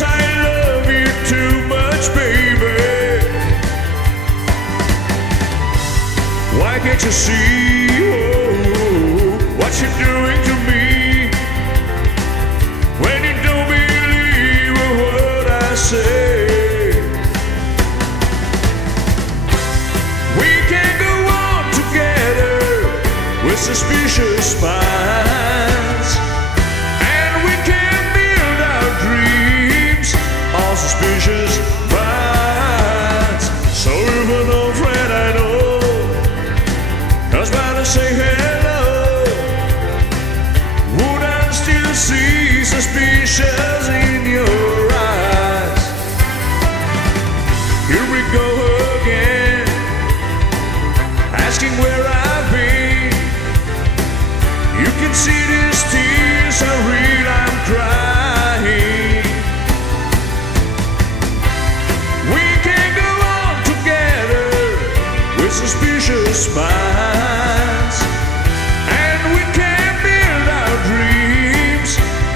because I love you too much, baby. Why can't you see what you're doing to me? When you don't believe what I say. We can go on together with suspicious minds, and we can build our dreams on suspicious minds. So if an old friend I know comes by to say hello, would I still see suspicious in your eyes? Here we go again, asking where I've been. You can see these tears are real, I'm crying. We can go on together with suspicious minds, and we can build our dreams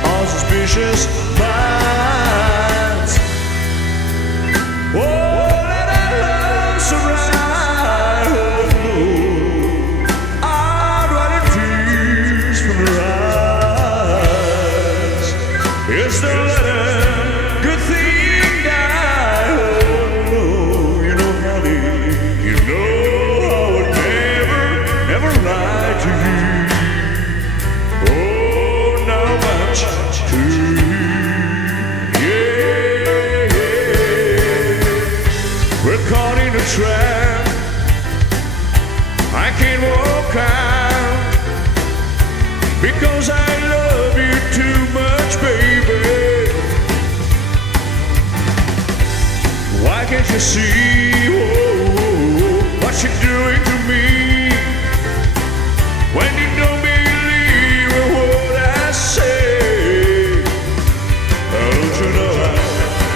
on suspicious minds. Oh, let our love surround. I'd rather tears from your eyes. It's the letter, good thing I know. You know, honey, you know I would never lie to you. Oh, not much to you. Yeah, yeah. We're caught in a trap. I can't walk out because I love you too much, baby. Why can't you see what you're doing to me? When you don't believe what I say. Don't you know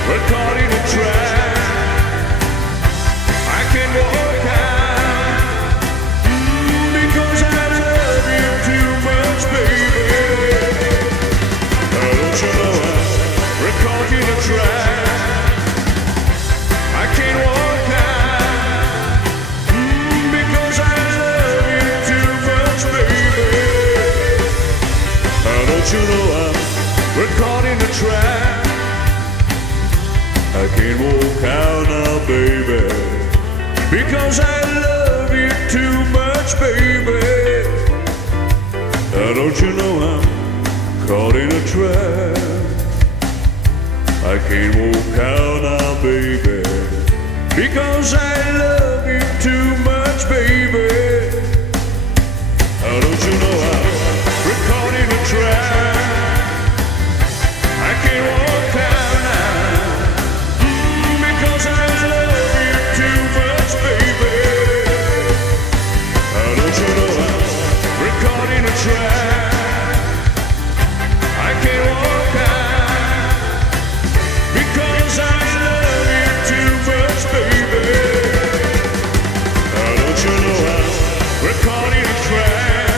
we're caught in a trap? I can't walk out because I love you too much, baby. Don't you know we're caught in a trap? I can't walk out because I love you too much, baby. Don't you know we're caught in a trap? I can't walk out now, baby, because I love you too much, baby. Don't you know I'm caught in a trap? I can't walk out now, baby, because I love you too much, baby. Don't you know we're caught in a trap? I can't walk out now because I love you too much, baby. Don't you know we're caught in a trap? I can't walk out because I love you too much, baby. Don't you know we're caught in a trap?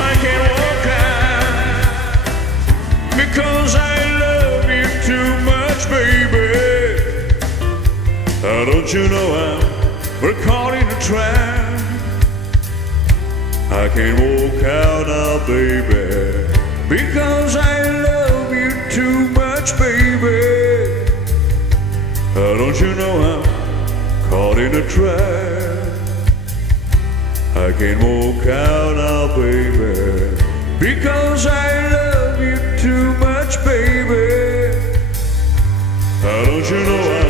I can't walk out because I love you too much, baby. Don't you know we're caught in a trap? I can't walk out now, baby, because I love you too much, baby. Don't you know I'm caught in a trap? I can't walk out now, baby, because I love you too much, baby. Don't you know